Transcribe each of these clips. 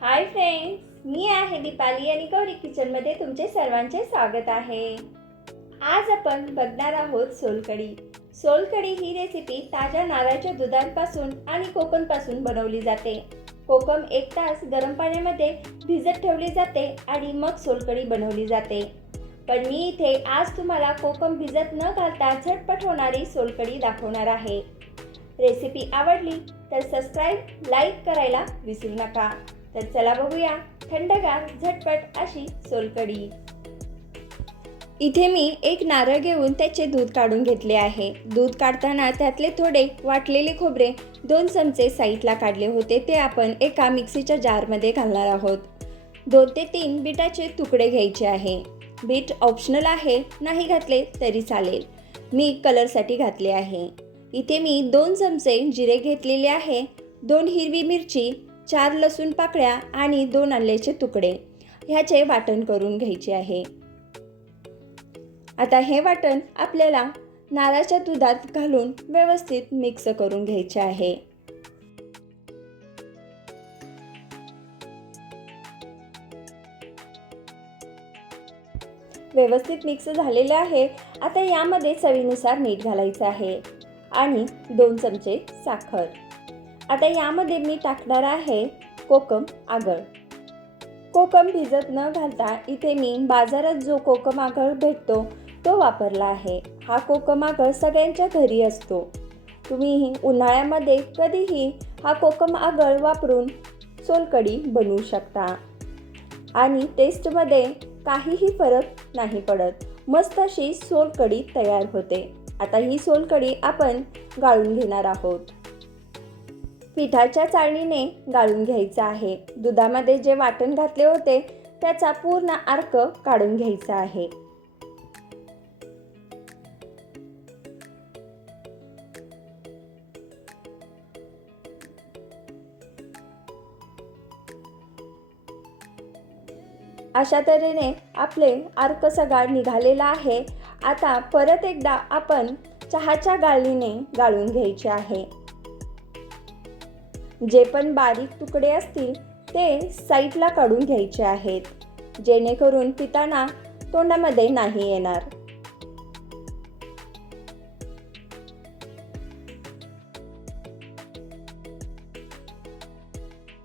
Hi friends, मी आहे दीपाली आणि गौरी किचनमध्ये तुमचे सर्वांचे स्वागत आहे। आज आपण बघणार आहोत सोलकढी। सोलकढी ही रेसिपी ताज्या नारळाच्या दुधापासून आणि कोकमपासून बनवली जाते। कोकम 1 तास गरम पाण्यामध्ये भिजत ठेवली जाते आणि मग सोलकढी बनवली जाते। पण मी इथे आज तुम्हाला कोकम भिजत न घालता झटपट होणारी सोलकढी दाखवणार आहे। रेसिपी आवडली तर सबस्क्राइब, लाईक करायला विसरू नका। तर चला बघूया थंडगार झटपट अशी सोलकढी। इथे मी एक नारळ घेऊन त्याचे दूध काढून घेतले आहे। दूध काढताना त्यातले थोडे वाटलेले खोबरे 2 चमचे साईडला काढले होते, ते आपण एका मिक्सीच्या जारमध्ये घालणार आहोत। 2 ते 3 बीटाचे तुकडे घ्यायचे आहे। बीट ऑप्शनल आहे, नाही घातले तरी चालेल, मी कलरसाठी घातले आहे। इथे मी 2 चमचे जिरे घेतलेले आहे, 2 हिरवी मिरची, 4 लसूण पाकळ्या आणि 2 आल्याचे तुकडे ह्याचे वाटण करून घ्यायचे आहे। आता हे वाटण आपल्याला नारळाच्या दुधात घालून व्यवस्थित मिक्स करून घ्यायचे आहे। व्यवस्थित मिक्स झालेले आहे। आता यामध्ये चवीनुसार मीठ घालायचे आहे आणि 2 चमचे साखर। आता यामध्ये मी टाकणार आहे कोकम आगळ। कोकम भिजत न घालता इथे मी बाजारात जो कोकम आगळ भेटतो तो वापरला आहे। हा कोकम आगळ सगळ्यांच्या घरी असतो। तुम्ही उन्हाळ्यामध्ये कधीही हा कोकम आगळ वापरून सोलकढी बनवू शकता आणि टेस्टमध्ये काहीही फरक नाही पडत। मस्त अशी सोलकढी तयार होते। आता ही सोलकढी आपण गाळून घेणार आहोत। पिठाच्या चाळणीने गाळून घ्यायचं आहे। दुधामध्ये जे वाटण घातले होते त्याचा पूर्ण अर्क काढून घ्यायचा आहे। अशा तऱ्हेने आपले अर्क सगळा निघालेला आहे। आता परत एकदा आपण चहाच्या गाळणीने गाळून घ्यायचे आहे। जे पण बारीक तुकडे असतील ते साईडला काढून घ्यायचे आहेत, जेणेकरून पिताना तोंडामध्ये नाही येणार।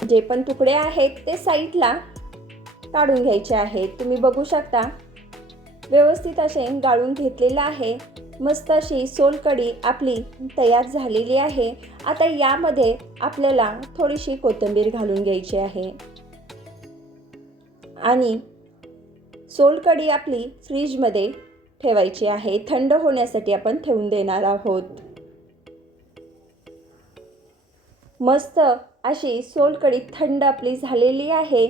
जे पण तुकडे आहेत ते साईडला काढून घ्यायचे आहेत। तुम्ही बघू शकता व्यवस्थित असे गाळून घेतलेलं आहे। मस्त अशी सोलकढी आपली तयार झालेली आहे। आता यामध्ये आपल्याला थोडीशी कोथिंबीर घालून घ्यायची आहे आणि सोलकढी आपली फ्रीजमध्ये ठेवायची आहे। थंड होण्यासाठी आपण ठेवून देणार आहोत। मस्त अशी सोलकढी थंड आपली झालेली आहे।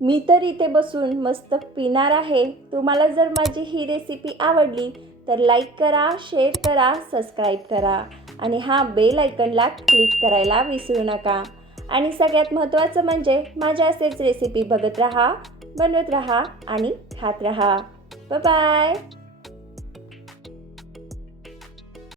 मी तर इथे बसून मस्त पिणार आहे। तुम्हाला जर माझी ही रेसिपी आवडली तर लाईक करा, शेअर करा, सबस्क्राईब करा आणि बेल आयकॉनला क्लिक करायला विसरू नका। आणि सगळ्यात महत्त्वाचं म्हणजे माझ्या असेच रेसिपी बघत राहा, बनवत राहा आणि खात राहा। Bye bye.